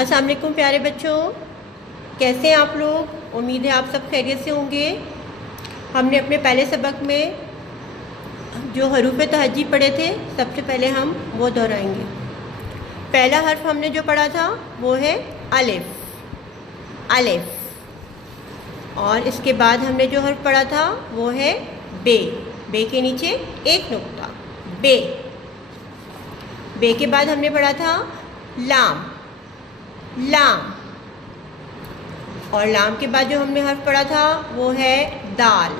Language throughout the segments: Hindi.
अस्सलाम वालेकुम प्यारे बच्चों, कैसे हैं आप लोग। उम्मीद है आप सब खैरियत से होंगे। हमने अपने पहले सबक में जो हरूफ तहज्जी पढ़े थे, सबसे पहले हम वो दोहराएंगे। पहला हर्फ हमने जो पढ़ा था वो है अलिफ, अलिफ। और इसके बाद हमने जो हर्फ पढ़ा था वो है बे, बे के नीचे एक नुक्ता, बे। बे के बाद हमने पढ़ा था लाम, लाम। और लाम के बाद जो हमने हर्फ पढ़ा था वो है दाल,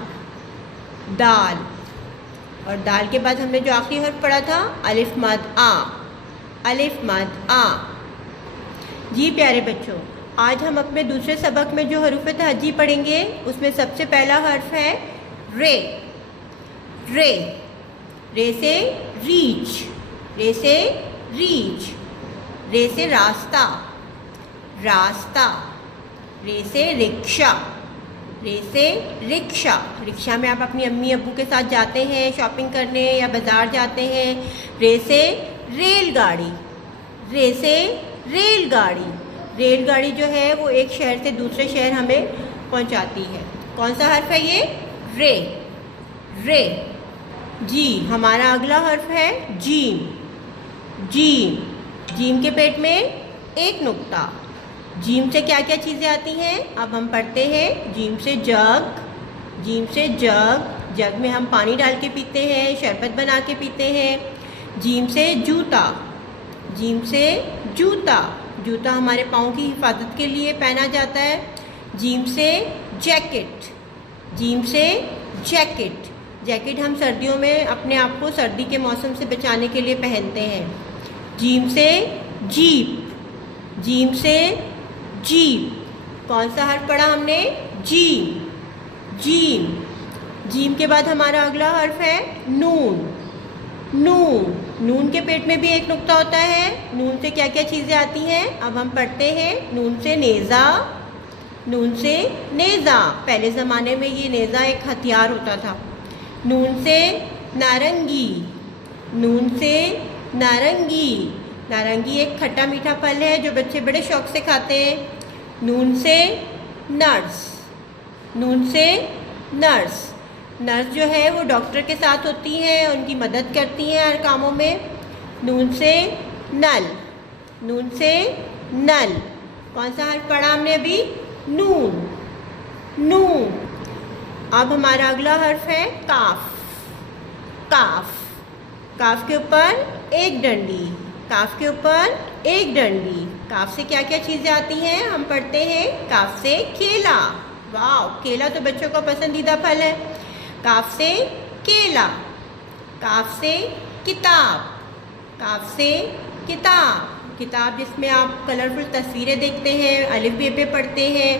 दाल। और दाल के बाद हमने जो आखिरी हर्फ पढ़ा था अलिफ मद आ, अलिफ मद आ। जी प्यारे बच्चों, आज हम अपने दूसरे सबक में जो हरूफ तहज्जी पढ़ेंगे उसमें सबसे पहला हर्फ है रे, रे। रे से रीच, रे से रीच। रे से रास्ता, रास्ता। रे से रिक्शा, रे से रिक्शा। रिक्शा में आप अपनी अम्मी अब्बू के साथ जाते हैं शॉपिंग करने या बाज़ार जाते हैं। रे से रेलगाड़ी, रे से रेलगाड़ी। रेलगाड़ी जो है वो एक शहर से दूसरे शहर हमें पहुंचाती है। कौन सा हर्फ है ये? रे, रे। जी, हमारा अगला हर्फ है जीम, जीम। जीम के पेट में एक नुक्ता। जीम से क्या क्या चीज़ें आती हैं अब हम पढ़ते हैं। जीम से जग, जीम से जग। जग में हम पानी डाल के पीते हैं, शरबत बना के पीते हैं। जीम से जूता, जीम से जूता। जूता हमारे पाँव की हिफाजत के लिए पहना जाता है। जीम से जैकेट, जीम से जैकेट। जैकेट हम सर्दियों में अपने आप को सर्दी के मौसम से बचाने के लिए पहनते हैं। जीम से जीप, जीम से जीप। कौन सा हर्फ पढ़ा हमने? Gym, gym. जीम के बाद हमारा अगला हर्फ है नून, नून। नून के पेट में भी एक नुक्ता होता है। नून से क्या क्या चीज़ें आती हैं अब हम पढ़ते हैं। नून से नेज़ा, नून से नेज़ा। पहले ज़माने में ये नेज़ा एक हथियार होता था। नून से नारंगी, नून से नारंगी। नारंगी एक खट्टा मीठा फल है जो बच्चे बड़े शौक से खाते हैं। नून से नर्स, नून से नर्स। नर्स जो है वो डॉक्टर के साथ होती हैं, उनकी मदद करती हैं हर कामों में। नून से नल, नून से नल। कौन सा हर्फ पढ़ा हमने अभी? नून, नून। अब हमारा अगला हर्फ है काफ, काफ। काफ के ऊपर एक डंडी, काफ के ऊपर एक डंडी। काफ से क्या क्या चीज़ें आती हैं हम पढ़ते हैं। काफ से केला, वाह, केला तो बच्चों का पसंदीदा फल है। काफ से केला। काफ से किताब, काफ से किताब। किताब जिसमें आप कलरफुल तस्वीरें देखते हैं, अलिफ बे पे पढ़ते हैं,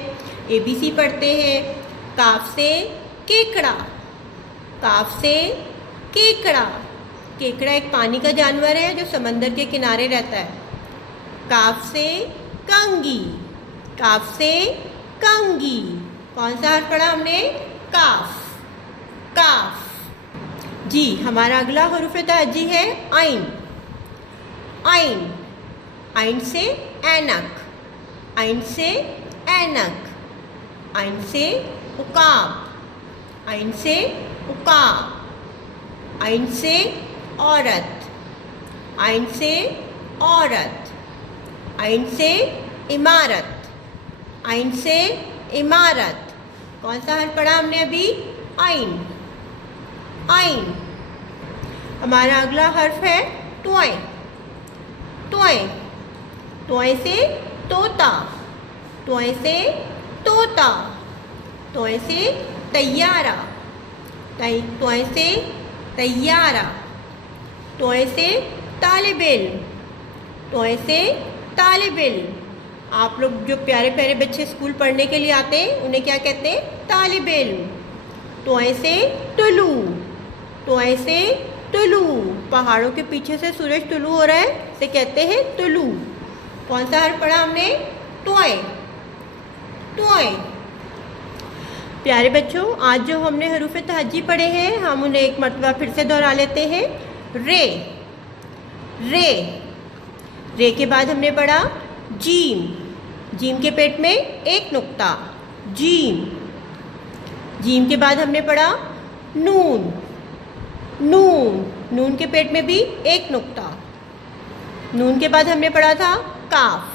ABC पढ़ते हैं। काफ से केकड़ा, काफ से केकड़ा। केकड़ा एक पानी का जानवर है जो समंदर के किनारे रहता है। काफ से कंगी, काफ से कंगी। कौन सा हर्फ पढ़ा हमने? काफ, काफ। जी, हमारा अगला हरूफ तहज्जी है आइन, आइन। आइन से ऐनक, आइन से ऐनक। आइन से उकाब, आइन से उकाब। आइन से औरत, आइन से औरत। आइन से इमारत, आइन से इमारत। कौन सा हर्फ पढ़ा हमने अभी? आइन, आइन। हमारा अगला हर्फ है टॉय, टॉय। टॉय से तोता, टॉय से तोता। टॉय से तैयारा, टॉय से तैयारा। टॉय से तालिब इल्म, टॉय से तालिब इल्म। आप लोग जो प्यारे प्यारे बच्चे स्कूल पढ़ने के लिए आते हैं उन्हें क्या कहते हैं? तालिब इल्म। टॉय से तुलू, टॉय से तुलू। पहाड़ों के पीछे से सूरज तुलू हो रहा है, इसे कहते हैं तुलू। कौन सा हर्फ पढ़ा हमने? Toy, toy. प्यारे बच्चों, आज जो हमने हरूफ तहज्जी पढ़े हैं हम उन्हें एक मरतबा फिर से दोहरा लेते हैं। रे, रे। रे के बाद हमने पढ़ा जीम, जीम के पेट में एक नुक्ता, जीम। जीम के बाद हमने पढ़ा नून, नून, नून के पेट में भी एक नुक्ता। नून के बाद हमने पढ़ा था काफ,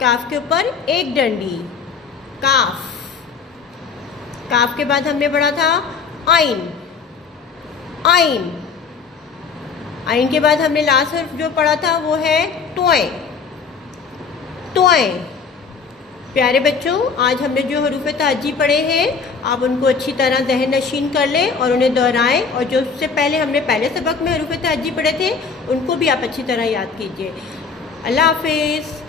काफ के ऊपर एक डंडी, काफ। काफ के बाद हमने पढ़ा था आइन, आइन। आइन के बाद हमने लास्ट हर्फ जो पढ़ा था वो है टोए, टोए। प्यारे बच्चों, आज हमने जो हरूफ तहज्जी पढ़े हैं आप उनको अच्छी तरह ज़हन नशीन कर लें और उन्हें दोहराएं, और जो उससे पहले हमने पहले सबक में हरूफ तहज्जी पढ़े थे उनको भी आप अच्छी तरह याद कीजिए। अल्लाह हाफिज़।